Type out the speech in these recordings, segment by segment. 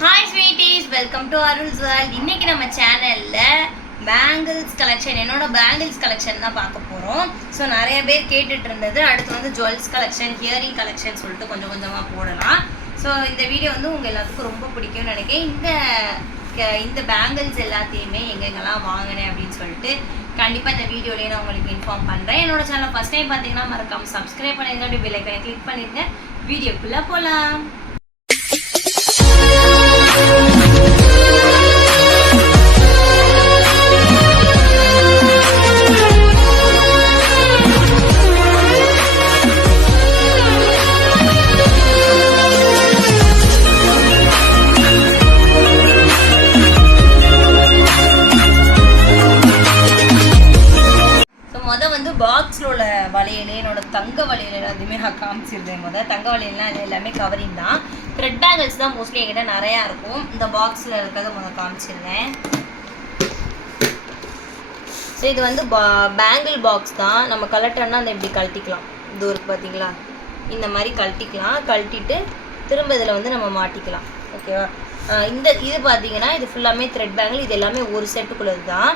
Hi sweeties welcome to Arul's world இன்னைக்கு நம்ம சேனலில் பேங்கிள்ஸ் கலெக்ஷன் என்னோட பேங்கிள்ஸ் கலெக்ஷன் தான் பார்க்க போகிறோம் ஸோ நிறைய பேர் கேட்டுட்டு இருந்தது. அடுத்து வந்து ஜுவல்ஸ் கலெக்ஷன் ஹியரிங் கலெக்ஷன் சொல்லிட்டு கொஞ்சம் கொஞ்சமாக போடலாம். ஸோ இந்த வீடியோ வந்து உங்கள் எல்லாத்துக்கும் ரொம்ப பிடிக்கும்னு நினைக்கிறேன். இந்த இந்த பேங்கிள்ஸ் எல்லாத்தையுமே எங்கெங்கெல்லாம் வாங்கினேன் அப்படின்னு சொல்லிட்டு கண்டிப்பாக இந்த வீடியோலேயே நான் உங்களுக்கு இன்ஃபார்ம் பண்ணுறேன் என்னோட சேனல் ஃபஸ்ட் டைம் பார்த்தீங்கன்னா மறக்காமல் சப்ஸ்கிரைப் பண்ணிருங்க அப்படி பெல் கிளிக் பண்ணிடுங்க. வீடியோக்குள்ளே போகலாம் ஸோ வளையல் எல்லாத்தையுமே நான் காமிச்சிருந்தேன் முதல் தங்க வளையல்லாம் இது எல்லாமே கவரிங் தான். த்ரெட் பேங்கிள்ஸ் தான் மோஸ்ட்லி என்கிட்ட நிறையா இருக்கும். இந்த பாக்ஸில் இருக்கிறத முதல் காமிச்சிருந்தேன் ஸோ இது வந்து பா பேங்கிள் பாக்ஸ் தான். நம்ம கலட்டோன்னா அந்த இப்படி கழட்டிக்கலாம். இது இருக்கு பார்த்தீங்களா இந்த மாதிரி கழட்டிக்கலாம். கழட்டிட்டு திரும்ப இதில் வந்து நம்ம மாட்டிக்கலாம். ஓகேவா? இந்த இது பார்த்தீங்கன்னா இது ஃபுல்லாமே த்ரெட் பேங்கிள் இது எல்லாமே ஒரு செட்டுக்குள்ளது தான்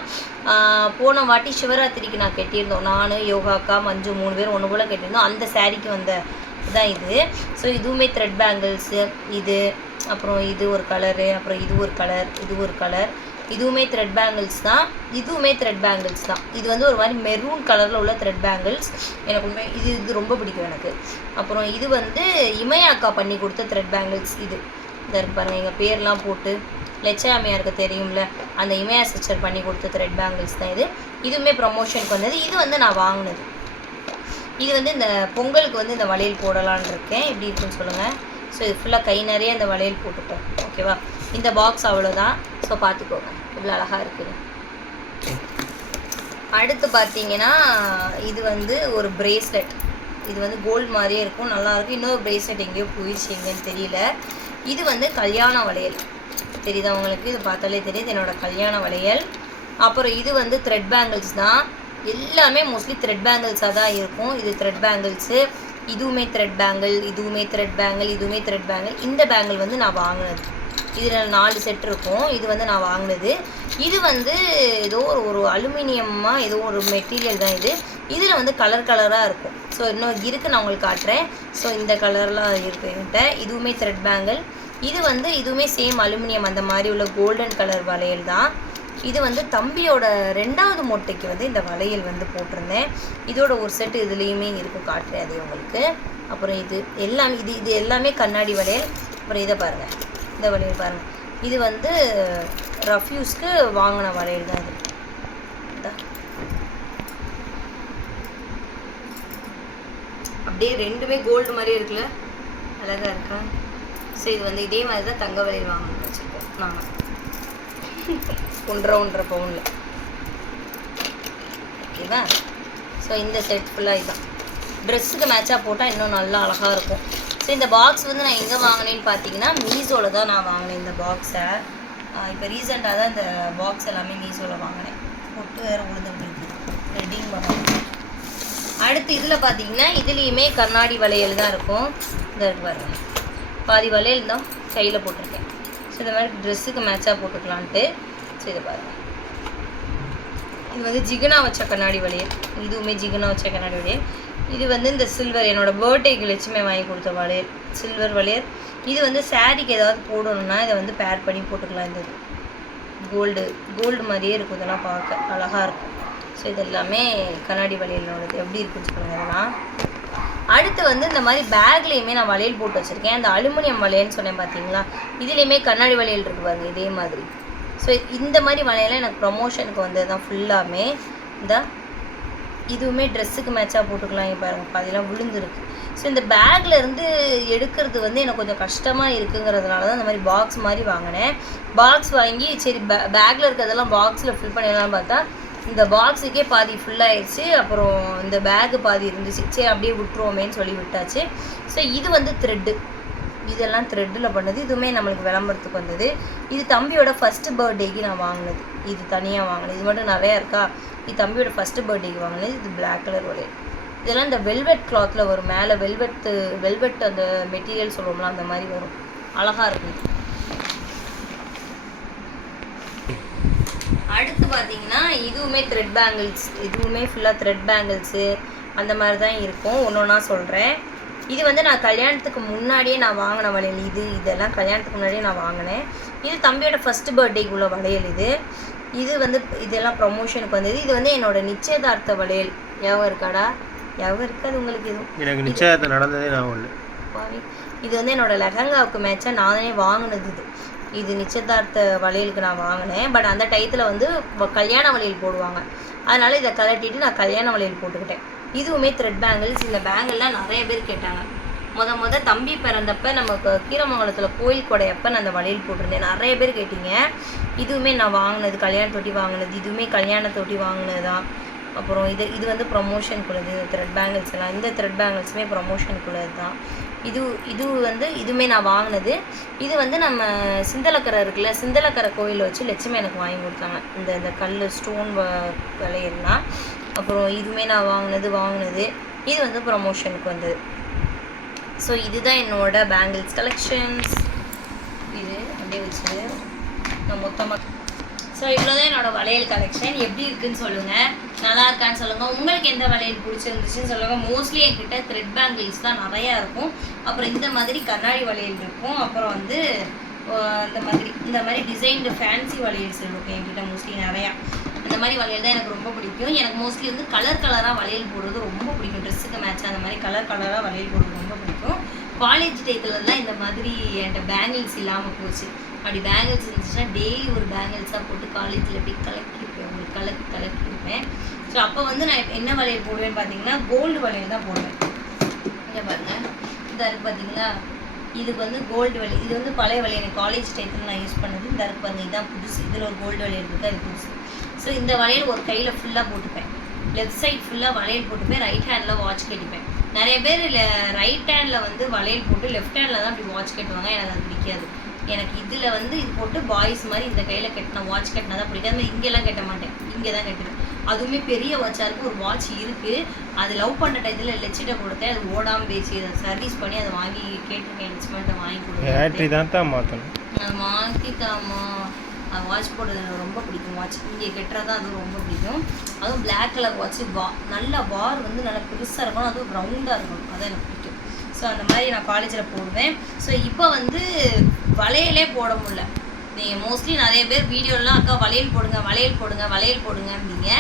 போன வாட்டி சிவராத்திரிக்கு நான் கட்டியிருந்தோம். நான் யோகாக்கா மஞ்சு மூணு பேர் ஒன்று போல் கட்டியிருந்தோம். அந்த சாரீக்கு வந்த இதுதான் இது. ஸோ இதுவுமே த்ரெட் பேங்கிள்ஸு இது அப்புறம் இது ஒரு கலரு அப்புறம் இது ஒரு கலர் இது ஒரு கலர் இதுவுமே த்ரெட் பேங்கிள்ஸ் தான். இதுவுமே த்ரெட் பேங்கிள்ஸ் தான். இது வந்து ஒரு மாதிரி மெரூன் கலரில் உள்ள த்ரெட் பேங்கிள்ஸ் எனக்கு உண்மை இது இது ரொம்ப பிடிக்கும் எனக்கு. அப்புறம் இது வந்து இமயாக்கா பண்ணி கொடுத்த த்ரெட் பேங்கிள்ஸ் இது. இந்த இருக்கு பாருங்க எங்கள் பேர்லாம் போட்டு லெச்சாமியாருக்கு தெரியும்ல அந்த இமயா சிஸ்டர் பண்ணி கொடுத்த த்ரெட் பேங்கிள்ஸ் தான் இது. இதுவுமே ப்ரமோஷனுக்கு வந்தது. இது வந்து நான் வாங்கினது. இது வந்து இந்த பொங்கலுக்கு வந்து இந்த வளையல் போடலான்னு இருக்கேன். எப்படி இருக்குன்னு சொல்லுங்கள் ஸோ இது ஃபுல்லாக கை நிறைய இந்த வளையல் போட்டுப்போம். ஓகேவா இந்த பாக்ஸ் அவ்வளோதான். ஸோ பார்த்துக்கோங்க. இவ்வளோ அழகாக இருக்குது அடுத்து பார்த்தீங்கன்னா இது வந்து ஒரு பிரேஸ்லெட் இது வந்து கோல்டு மாதிரியே இருக்கும். நல்லா இருக்கும். இன்னொரு பிரேஸ்லெட் எங்கேயோ போயிடுச்சு எங்கேன்னு தெரியல. இது வந்து கல்யாண வளையல். தெரியுதா உங்களுக்கு? இது பார்த்தாலே தெரியுது. என்னோட கல்யாண வளையல். அப்புறம் இது வந்து த்ரெட் பேங்கிள்ஸ் தான். எல்லாமே மோஸ்ட்லி த்ரெட் பேங்கிள்ஸாக தான் இருக்கும். இது த்ரெட் பேங்கிள்ஸு இதுவுமே த்ரெட் பேங்கிள் இதுவுமே த்ரெட் பேங்கிள் இதுவுமே த்ரெட் பேங்கிள் இந்த பேங்கிள் வந்து நான் வாங்கினது. இதில் நாலு செட் இருக்கும். இது வந்து நான் வாங்கினது. இது வந்து ஏதோ ஒரு ஒரு அலுமினியமாக ஏதோ ஒரு மெட்டீரியல் தான் இது. இதில் வந்து கலர் கலராக இருக்கும். ஸோ இன்னும் இருக்குது நான் உங்களுக்கு காட்டுறேன். ஸோ இந்த கலர்லாம் இருக்குது என்கிட்ட. இதுவுமே த்ரெட் பேங்கிள் இது வந்து இதுவுமே சேம் அலுமினியம் அந்த மாதிரி உள்ள கோல்டன் கலர் வளையல் தான். இது வந்து தம்பியோட ரெண்டாவது மூட்டைக்கு வந்து இந்த வளையல் வந்து போட்டிருந்தேன். இதோட ஒரு செட் இதுலேயுமே இருக்கும் காட்டுறேன் அது உங்களுக்கு. அப்புறம் இது எல்லாமே இது இது எல்லாமே கண்ணாடி வளையல். அப்புறம் இதை பாருங்கள் இந்த வளையல் பாருங்கள் இது வந்து ரஃப்யூஸ்க்கு வாங்கின வளையல் தான் இது. அப்படியே ரெண்டுமே கோல்டு மாதிரியே இருக்குல்ல? அழகாக இருக்கா? ஸோ இது வந்து இதே மாதிரி தான் தங்க வலையில் வாங்கணும்னு வச்சுருக்கோம். நாங்கள் ஒன்றரை ஒன்றரை பவுனில். ஓகேவா ஸோ இந்த செட் ஃபுல்லாக இதுதான். ட்ரெஸ்ஸுக்கு மேட்சாக போட்டால் இன்னும் நல்லா அழகாக இருக்கும். ஸோ இந்த பாக்ஸ் வந்து நான் எங்கே வாங்கினேன்னு பார்த்தீங்கன்னா மீஷோவில் தான் நான் வாங்கினேன் இந்த பாக்ஸை இப்போ ரீசெண்டாக தான் இந்த பாக்ஸ் எல்லாமே மீஷோவில் வாங்கினேன். பொட்டு வேறு உழுதுட்டு ரெட்டிங் பண்ணணும் அடுத்து இதில் பார்த்தீங்கன்னா இதுலேயுமே கண்ணாடி வளையல் தான் இருக்கும். இந்த இருக்கு பாதி வளையல் தான் கையில் போட்டிருக்கேன். ஸோ இந்த மாதிரி ட்ரெஸ்ஸுக்கு மேட்சாக போட்டுக்கலான்ட்டு. ஸோ இதை இது வந்து ஜிகனா வச்ச கண்ணாடி வளையல் இதுவுமே ஜிகனா வச்ச கண்ணாடி வளையல் இது வந்து இந்த சில்வர் என்னோடய பர்த்டேக்கு லட்சுமே வாங்கி கொடுத்த வளையல் சில்வர் வளையல் இது வந்து சாரீக்கு ஏதாவது போடணும்னா இதை வந்து பேர் பண்ணி போட்டுக்கலாம் இந்த இது. கோல்டு கோல்டு மாதிரியே இருக்கும். இதெல்லாம் பார்க்க அழகாக இருக்கும். ஸோ இது எல்லாமே கண்ணாடி வளையலோடது எப்படி இருக்குன்னு சொல்லுங்கள் இதெல்லாம். அடுத்து வந்து இந்த மாதிரி பேக்லேயுமே நான் வளையல் போட்டு வச்சுருக்கேன். அந்த அலுமினியம் வளையல்னு சொன்னேன் பார்த்தீங்களா இதுலேயுமே கண்ணாடி வளையல் இருக்கு பாருங்க இதே மாதிரி. ஸோ இந்த மாதிரி வளையலாம் எனக்கு ப்ரொமோஷனுக்கு வந்தது தான் ஃபுல்லாமே இந்த இதுவுமே ட்ரெஸ்ஸுக்கு மேட்சாக போட்டுக்கலாம் பாருங்க பாதிலாம் விழுந்துருக்கு. ஸோ இந்த பேக்கில் இருந்து எடுக்கிறது வந்து எனக்கு கொஞ்சம் கஷ்டமாக இருக்குங்கிறதுனால தான் இந்த மாதிரி பாக்ஸ் மாதிரி வாங்கினேன். பாக்ஸ் வாங்கி சரி பே பேக்கில் இருக்கிறதெல்லாம் பாக்ஸில் ஃபில் பண்ணிடலாம்னு பார்த்தா இந்த பாக்ஸுக்கே பாதி ஃபுல்லாகிடுச்சு அப்புறம் இந்த பேக்கு பாதி இருந்துச்சு. சரி அப்படியே விட்டுருவோமேன்னு சொல்லி விட்டாச்சு. ஸோ இது வந்து த்ரெட்டு இதெல்லாம் த்ரெட்டில் பண்ணது. இதுவுமே நம்மளுக்கு விளம்பரத்துக்கு வந்தது. இது தம்பியோட ஃபஸ்ட்டு பர்த்டேக்கு நான் வாங்கினது. இது தனியாக வாங்கினது. இது மட்டும் நிறையா இருக்கா? இது தம்பியோட ஃபஸ்ட்டு பர்த்டேக்கு வாங்கினது. இது பிளாக் கலர் வளையல் இதெல்லாம் இந்த வெல்வெட் கிளாத்தில் வரும். மேலே வெல்வெட்டு வெல்வெட் அந்த மெட்டீரியல் சொல்லுவோம்ல அந்த மாதிரி வரும். அழகாக இருக்கும் இது அடுத்து பார்த்தீங்கன்னா இதுவுமே த்ரெட் பேங்கிள்ஸ் இதுவுமே ஃபுல்லாக த்ரெட் பேங்கிள்ஸு அந்த மாதிரி தான் இருக்கும். ஒன்று ஒன்றா சொல்கிறேன் இது வந்து நான் கல்யாணத்துக்கு முன்னாடியே நான் வாங்கின வளையல். இது இதெல்லாம் கல்யாணத்துக்கு முன்னாடியே நான் வாங்கினேன். இது தம்பியோட ஃபஸ்ட்டு பர்த்டேக்குள்ள வளையல் இது. இது வந்து இதெல்லாம் ப்ரமோஷனுக்கு வந்தது. இது வந்து என்னோட நிச்சயதார்த்த வளையல். ஞாபகம் இருக்காடா? ஞாபகம் இருக்காது உங்களுக்கு எதுவும்? எனக்கு நிச்சயத்தை நடந்ததே நான் ஒன்று. இது வந்து என்னோட லெஹங்காவுக்கு மேட்சாக நானே வாங்கினது இது. இது நிச்சயதார்த்த வளையலுக்கு நான் வாங்கினேன். பட் அந்த டயத்தில் வந்து கல்யாண வளையல் போடுவாங்க. அதனால் இதை கலட்டிட்டு நான் கல்யாண வளையல் போட்டுக்கிட்டேன். இதுவுமே த்ரெட் பேங்கிள்ஸ் இந்த பேங்கிள்லாம் நிறைய பேர் கேட்டாங்க. முத முத தம்பி பிறந்தப்ப நமக்கு கீரமங்கலத்தில் கோயில் கொடையப்ப நான் அந்த வளையல் போட்டிருந்தேன். நிறைய பேர் கேட்டீங்க. இதுவுமே நான் வாங்கினது கல்யாணத்தொட்டி வாங்கினது இதுவுமே கல்யாணத்தொட்டி வாங்கினது? தான் அப்புறம் இது இது வந்து ப்ரொமோஷனுக்குள்ளது த்ரெட் பேங்கிள்ஸ் எல்லாம். இந்த த்ரெட் பேங்கிள்ஸுமே ப்ரொமோஷனுக்குள்ளது தான் இது இது வந்து இதுவுமே நான் வாங்கினது. இது வந்து நம்ம சிந்தலக்கரை இருக்குல்ல சிந்தலக்கரை கோயிலில் வச்சு லட்சுமி எனக்கு வாங்கி கொடுத்தாங்க. இந்த இந்த கல் ஸ்டோன் விலையெல்லாம் அப்புறம் இதுவுமே நான் வாங்கினது வாங்கினது. இது வந்து ப்ரொமோஷனுக்கு வந்தது. ஸோ இதுதான் என்னோட பேங்கிள்ஸ் கலெக்ஷன்ஸ் இது அப்படியே வச்சு நான் மொத்தமாக ஸோ இவ்வளோதான் என்னோட வளையல் கலெக்ஷன் எப்படி இருக்குன்னு சொல்லுங்கள் நல்லா இருக்கான்னு சொல்லுங்கள் உங்களுக்கு எந்த வளையல் பிடிச்சிருந்துச்சுன்னு சொல்லுங்கள் மோஸ்ட்லி என்கிட்ட த்ரெட் பேங்கிள்ஸ் தான் நிறையா இருக்கும். அப்புறம் இந்த மாதிரி கண்ணாடி வளையல் இருக்கும். அப்புறம் வந்து இந்த மாதிரி இந்த மாதிரி டிசைன்டு ஃபேன்சி வளையல்ஸ் இருக்கும் என்கிட்ட மோஸ்ட்லி நிறையா. அந்த மாதிரி வளையல் தான் எனக்கு ரொம்ப பிடிக்கும். எனக்கு மோஸ்ட்லி வந்து கலர் கலராக வளையல் போடுறது ரொம்ப பிடிக்கும். ட்ரெஸ்ஸுக்கு மேட்ச் அந்த மாதிரி கலர் கலராக வளையல் போடுறது ரொம்ப பிடிக்கும். காலேஜ் டேத்துலலாம் இந்த மாதிரி என்கிட்ட பேங்கிள்ஸ் இல்லாமல் போச்சு. அப்படி பேங்கிள்ஸ் இருந்துச்சுன்னா டெய்லி ஒரு பேங்கிள்ஸாக போட்டு காலேஜில் போய் கலக்கியிருப்பேன். உங்களுக்கு கலக்கி கலக்கியிருப்பேன். ஸோ அப்போ வந்து நான் என்ன வளையல் போடுவேன்னு பார்த்தீங்கன்னா கோல்டு வளையல் தான் போடுவேன். இங்கே பாருங்கள் இந்த இருக்கு பார்த்தீங்களா? இது வந்து கோல்டு வளையல். இது வந்து பழைய வளையல். எனக்கு காலேஜ் டைத்தில் நான் யூஸ் பண்ணது இந்த இருக்கு பாருங்க இதுதான் புதுசு. இதில் ஒரு கோல்டு வளையல் இருக்குது அது புதுசு. ஸோ இந்த வளையல் ஒரு கையில் ஃபுல்லாக போட்டுப்பேன். லெஃப்ட் சைட் ஃபுல்லாக வளையல் போட்டுப்பேன் ரைட் ஹேண்டில் வாட்ச் கட்டிப்பேன். நிறைய பேர் ரைட் ஹேண்டில் வந்து வளையல் போட்டு லெஃப்ட் ஹேண்டில் தான் இப்படி வாட்ச் கட்டுவாங்க. எனக்கு அது பிடிக்காது. எனக்கு இதில் வந்து இது போட்டு பாய்ஸ் மாதிரி இந்த கையில் கட்டின வாட்ச் கட்டினா தான் பிடிக்காது இங்கெல்லாம் கட்ட மாட்டேன். இங்கே தான் கட்டுவேன். அதுவுமே பெரிய வாட்சாக இருக்குது ஒரு வாட்ச் இருக்குது அது லவ் பண்ணுற டயத்தில் லெச்சிட்ட கொடுத்தேன். அது ஓடாமல் போயிடுச்சு. அதை சர்வீஸ் பண்ணி அதை வாங்கி கேட்டிருக்கேன் லட்சுமண்ட்டை வாங்கி பேட்டரி கொடுத்து தான் தான் மாற்றணும் அது மாற்றிட்டாமா அது வாட்ச் போடுறது எனக்கு ரொம்ப பிடிக்கும். வாட்ச் இங்கே கெட்டுறது அது ரொம்ப பிடிக்கும். அதுவும் பிளாக் கலர் வாட்ச் வா நல்ல வார் வந்து நல்லா பெருசாக இருக்கணும் அதுவும் ரவுண்டாக இருக்கணும் அதான் எனக்கு பிடிக்கும். ஸோ அந்த மாதிரி நான் காலேஜில் போடுவேன். ஸோ இப்போ வந்து வளையலே போட முடியல. நீங்கள் மோஸ்ட்லி நிறைய பேர் வீடியோலாம் அக்கா வளையல் போடுங்க வளையல் போடுங்க வளையல் போடுங்க அப்படிங்க.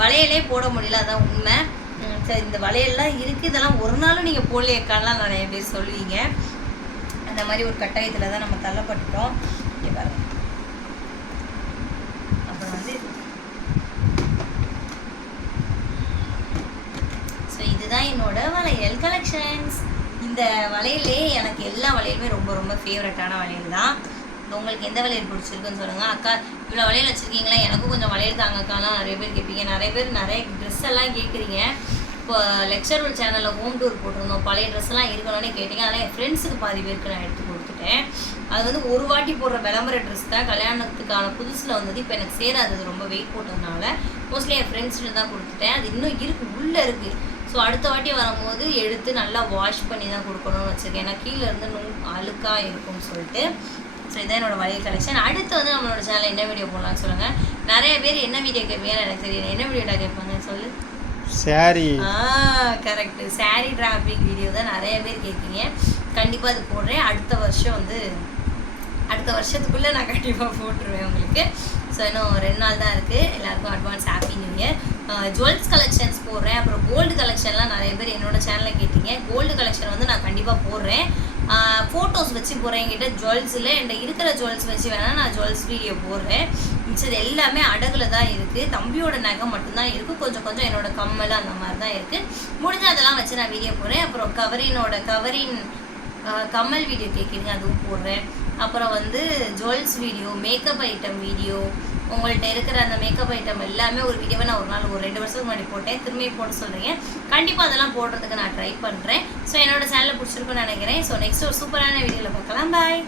வளையலே போட முடியல. அதான் உண்மை. சரி இந்த வளையல்லாம் இருக்குது இதெல்லாம் ஒரு நாளும் நீங்கள் போடலையக்கான்லாம் நிறைய பேர் சொல்லுவீங்க. அந்த மாதிரி ஒரு கட்டாயத்தில் தான் நம்ம தள்ளப்பட்டுட்டோம். இங்கே பாருங்க. ஸோ இதுதான் என்னோட வளையல் கலெக்ஷன்ஸ் இந்த வளையலே எனக்கு எல்லா வளையலுமே ரொம்ப ரொம்ப ஃபேவரட்டான வளையல் தான். உங்களுக்கு எந்த வளையல் பிடிச்சிருக்குன்னு சொல்லுங்கள் அக்கா இவ்வளோ வளையல் வச்சுருக்கீங்களா? எனக்கும் கொஞ்சம் வளையல் தாங்கக்காலாம் நிறைய பேர் கேட்பீங்க. நிறைய பேர் நிறைய ட்ரெஸ் எல்லாம் கேட்குறீங்க. இப்போ லெக்சர் சேனலில் ஹோம் டூர் போட்டிருந்தோம். பழைய ட்ரெஸ்லாம் எல்லாம் இருக்கணும்னு கேட்டீங்க. அதெல்லாம் என் ஃப்ரெண்ட்ஸுக்கு பாதி பேருக்கு நான் எடுத்து கொடுத்துட்டேன் அது வந்து ஒரு வாட்டி போடுற விளம்பர ட்ரெஸ் தான். கல்யாணத்துக்கான புதுசில் வந்தது. இப்போ எனக்கு சேராது. அது ரொம்ப வெயிட் போட்டதுனால. மோஸ்ட்லி என் ஃப்ரெண்ட்ஸ்கிட்ட தான் கொடுத்துட்டேன். அது இன்னும் இருக்கு. உள்ளே இருக்குது ஸோ அடுத்த வாட்டி வரும்போது எடுத்து நல்லா வாஷ் பண்ணி தான் கொடுக்கணும்னு வச்சுருக்கேன். ஏன்னா கீழே இருந்து நூ அழுக்காக இருக்கும்னு சொல்லிட்டு. ஸோ இதான் என்னோட வளையல் கலெக்ஷன் அடுத்து வந்து நம்மளோட சேனல் என்ன வீடியோ போடலாம்னு சொல்லுங்கள் நிறைய பேர் என்ன வீடியோ கேட்பீங்கன்னு எனக்கு தெரியும் என்ன வீடியோடா கேட்பாங்கன்னு சொல்லு. Sorry ah correct saree draping video தான் நிறைய பேர் கேட்குறீங்க கண்டிப்பாக அது போடுறேன். அடுத்த வருஷம் வந்து அடுத்த வருஷத்துக்குள்ளே நான் கண்டிப்பாக போட்டுருவேன் உங்களுக்கு. ஸோ இன்னும் ரெண்டு நாள் தான் இருக்குது எல்லாருக்கும் advance happy new year jewels collections போடுறேன். அப்புறம் கோல்டு கலெக்ஷன்லாம் நிறைய பேர் என்னோட சேனலில் கேட்டீங்க. கோல்டு கலெக்ஷன் வந்து நான் கண்டிப்பாக போடுறேன். ஃபோட்டோஸ் வச்சு போடுறேன் என்கிட்ட ஜுவல்ஸில் என்கிட்ட இருக்கிற ஜுவல்ஸ் வச்சு வேணால் நான் ஜுவல்ஸ் வீடியோ போடுறேன். மிச்சது எல்லாமே அடகுல தான் இருக்குது தம்பியோட நகை மட்டும்தான் இருக்குது கொஞ்சம் கொஞ்சம் என்னோட கம்மல் அந்த மாதிரி தான் இருக்குது முடிஞ்ச அதெல்லாம் வச்சு நான் வீடியோ போடுறேன். அப்புறம் கவரினோட கவரின் கமல் கம்மல் வீடியோ கேட்குறீங்க அதுவும் போடுறேன். அப்புறம் வந்து jewels video makeup item video உங்கள்கிட்ட இருக்கிற அந்த மேக்கப் ஐட்டம் எல்லாமே ஒரு வீடியோவை நான் ஒரு நாள் ஒரு ரெண்டு வருஷத்துக்கு முன்னாடி போட்டேன். திரும்பி போட சொல்கிறீங்க கண்டிப்பாக அதெல்லாம் போடுறதுக்கு நான் ட்ரை பண்ணுறேன் ஸோ என்னோட சேனலை பிடிச்சிருக்குன்னு நினைக்கிறேன். ஸோ நெக்ஸ்ட் ஒரு சூப்பரான வீடியோவில் பார்க்கலாம். பாய்